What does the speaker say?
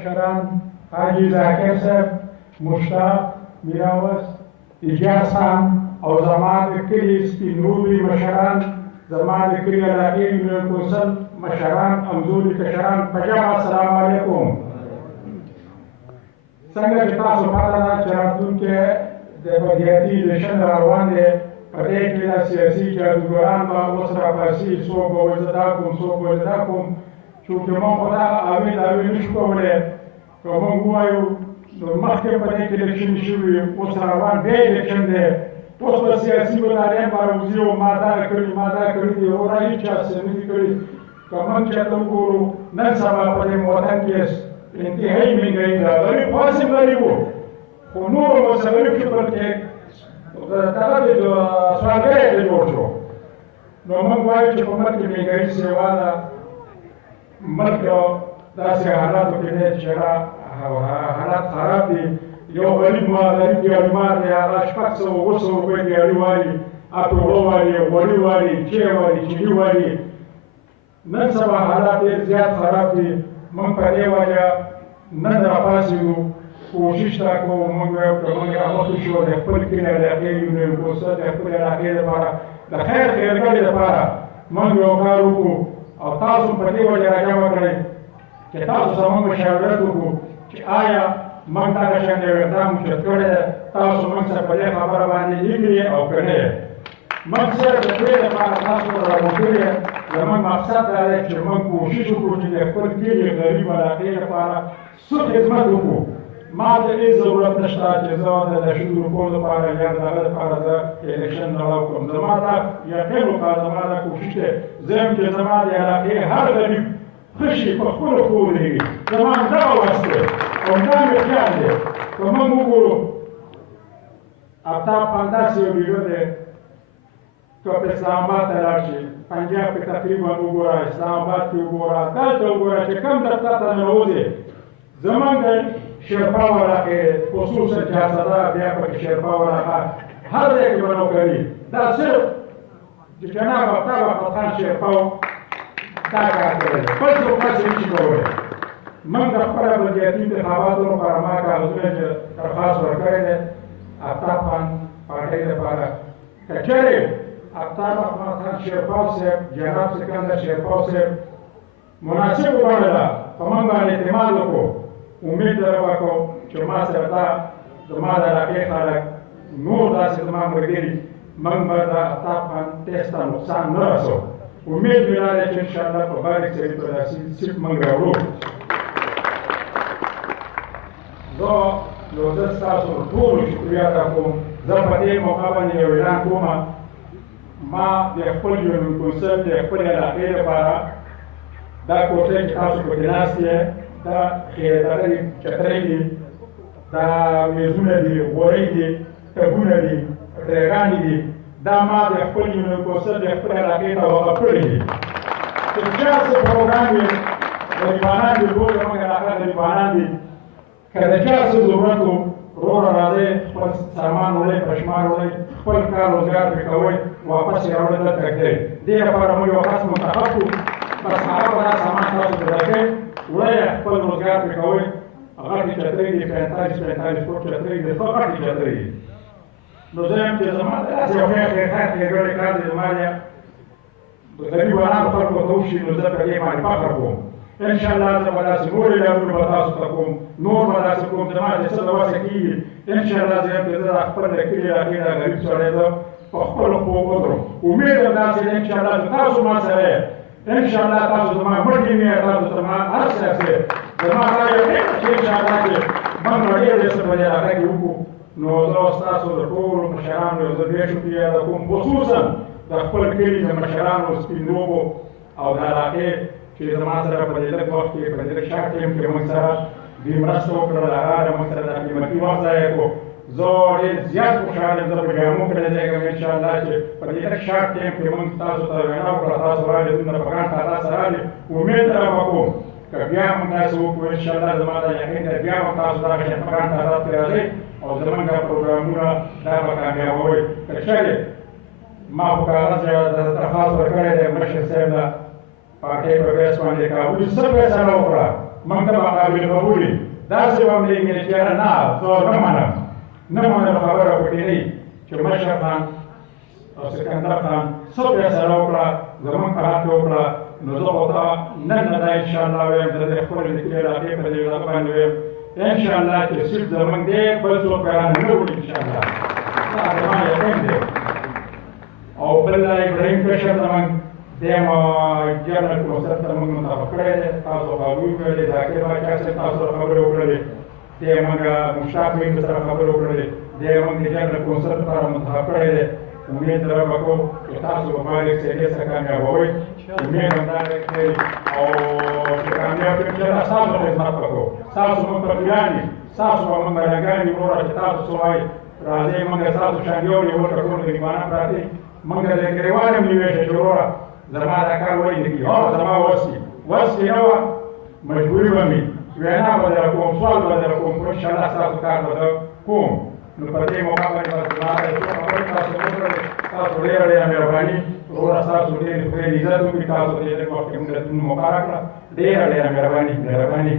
مشران حاجی ذاکر صاحب مشتاق میراوس اجاز خان او زما د کلي سپین روبي مشران زما د کلي علاقې یونین کونسل مشران امزوري کشران په جمع السلام علیکم. څنګه چې تاسو پته ده چې راتلونکی د بدیاتي الیکشن را روان دی، په دې کې دا سیاسي جادوګران به اوس راپاسي، څوک به وایي زه دا کوم، څوک به وایي دا کوم. چونکې موږ خو دا اوې دعوې نشو کولی. که موږ ووایو نو مخکې په دې کې الیکشن شوي، اوس را روان بیا الیکشن دی، اوس به سیاسي ګداریان به راوځي او ما دا کړي ما دا کړي دي، او را هېچا څه نه دي کړي. که موږ چېرته وګورو نن سبا په دې وطن کې انتهایی مهنګایي ده، غریب خو هسې غریب و، خو نور اوس غریب شو، بلکې دغه د سوالګری ته جوړ شو. نو موږ وایو چې په ملک کې مهنګایي سیوا ده، ملک داسې حالاتو کې دی چې حالات خراب دي. یو غریب دیاړیمار دی، هغه شپږ سوه اووه سوه روپۍ دیاړي والي، اپوړه والي، غوړي والي، چای والي، چیني والي. نن سبا حالات ډېر زیات خراب دي. موږ په دې وجه نن راپاڅېدو، کوشش دا کوو موږ که موږ رامخکې شو د خپل کلي علاقې یونین کونسل د خپلې علاقې لپاره د خیر خیرګړې لپاره موږ یو کار وکړو، او تاسو په دې وجه راجمع کړئ چې تاسو زموږ مشاورت وکړو چې آیا موږ دغه شان یو اقدام اوچت کړی دی، تاسو موږ سره په دې خبره باندې لیکلي او که نه یې. موږ صرف د دې لپاره تاسو راغونډلي، زموږ مقصد دا دی چې موږ کوشش وکړو چې د خپل کلي غریب علاقې لپاره څه خدمت وکړو. ما ته هېڅ ضرورت نشته چې زه د لسو روپو لپاره یا د هغه لپاره زه الیکشن راو کړم. زما دا یقین وکړه، زما دا کوشش دی، زه یم چې زما د علاقې هر غریب ښه شي، په خپلو پښو ودرېږي. زما همدغه وس دی او دا مې خیال دی. که موږ وګورو آفتاب خان داسې یو ویډیو دی، که په اسلام آباد ته لاړ شي، پنجاب کې تقریبا وګوره، اسلام آباد کې وګوره، دلته وګوره چې کوم دفتر ته ننوځې زموږ د شیرپا علاقې خصوصا جاسده، بیا پکې شیرپا علاقه، هر ځای کې به نوکري. دا صرف د جناب آفتاب احمد خان شیرپا دا کار کړی دی، بل څوک داسې نشي کولی. موږ د خپله بلدیاتي انتخاباتو لپاره ما کاغذونه چې درخواست ورکړی دی آفتاب خان پارټۍ لپاره. که چېرې آفتاب احمد خان شیرپا صاحب، جناب سکندر شیرپا صاحب مناسب وبلله، په موږ باندې اعتماد وکړو، امید لرم وکړو چې ما سره دا زما د علاقې خلک نور داسې زما ملګري موږ به د آفتاب خان ټیسټ ته نقصان نه رسو. امید مې دا دی چې انشاءالله په بارک سړي په داسې سیټ موږ راوړو. زه ستاسو ټولو شکریا ادا کوم. زه په دې موقع باندې یو اعلان کوم، ما د خپل یونین کونسل د خپلې علاقې لپاره دا کوټې چې تاسو پکې ناست یې، دا دغه چترۍ دي، دا میزونه دي، غوړۍ دي، ټبونه دي، ټریګانې دي، دا ما د خپل یونین کونسل د خپلې علاقې ته وقف کړي دي. چې چا څه پروګرام وي، غریبانان دي، ټول زموږ علاقه غریبانان دي، که د چا څه ضرورت و وروره راځئ، خپل سامان وړئ، پشمار وړئ، خپل کار روزګار پرې کوئ، واپس یې راوړئ دلته ږدئ. دې لپاره موږ یو کس منتخب کړو، بس هغه به دا سامان تاسو ته درکوي، وړئ خپل روزګار پرې کوئ. غټې چترۍ دي، 45 فوټ چترۍ دي، ښه غټې چترۍ دي. نو زه یم چې زما داسې یو ښېګړی کار دی، زما د غریبانو خلکو ته وشي، نو زه په دې باندې فخر کوم. انشاءالله زه به داسې نور اعلانونه به تاسو ته کوم، نور به داسې کوم، زما چې څه د وسه کېږي. انشاءالله زه یم چې زه د خپل د کلي علاقې دا غریب سړی زه په خپلو پښو ودرم. امید یم داسې دی انشاءالله چې تاسو ما سره یې، انشاءالله تاسو زما ملګري مې، تاسو زما هر څه یاستئ. زما دا یقین چې انشاءالله چې موږ به ډېر څه په دې علاقه کې وکړو. نو زه ستاسو د ټولو مشرانو یو ځل بیا شکریا ادا کوم، خصوصا د خپل کلي د مشرانو، سپین روبو او د علاقې چې زما سره په دې لږ وخت کې، په دې لږ شارټ ټایم کې موږ سره دوی مرسته وکړله، هغه موږ سره دا قیمتي وخت ضایع کړو. زه ډېر زیات خوشحاله یم، زه په جامو کې راځېږم انشاءالله چې په دې لږ شارټ ټایم کې موږ تاسو ته وینا وکړه، تاسو راغلئ، دومره په ګڼ تعداد سره راغلئ. امید لرم وکړو که بیا موږ داسې وکړو انشاءالله، زما دا یقین دی بیا به تاسو دغه شان په ګڼ تعداد کې راځئ او زموږ دا پروګرامونه دا به کامیابوئ. که چېرې ما خو کاغذ درخواست ورکړی دی مشر صاحب له پارټۍ په بیس باندې کابل څه فیصله وکړه man ka qabil qabuli da se wa me ngi ci na so na mana khabara ko ni ci mashafan o Sikandar Khan sobe sarawla zaman karatokla نظبطها نندا إن شاء الله ويمدد يخبر الكلية كيف يلقبان إن شاء الله تسيب زمان دي بلسو بيان نقول إن شاء الله لا زمان يقين دي أو بالله إبراهيم كشف زمان ديما جانا الكونسرت زمان متفكرة تاسو خبرو كده ذاكرة كاسة تاسو خبرو كده ديما مشتاق من بسر خبرو كده ديما جانا الكونسرت تاسو متفكرة उम्मीद रखो कि तासु हमारे से कैसे कामयाब होए उम्मीद हमारे के और कामयाब के लिए सासु ने मत पको सासु मन पर यानी सासु मन पर लगानी और तासु सोई राजे मंगे सासु शांगियों और को दीवाना प्राति मंगे लेके वाले निवेश जोरा जमाना का वही निकी और जमा वसी नवा मजबूरी बनी वेना बदल को स्वाल बदल को इंशाल्लाह सासु का बदल को Nupate mo kama ni wasumara ito kama kaso kaso leo ya merabani ora sasu ni kweli zatu mikazo ile kwa kimda tumo karakla leo ya merabani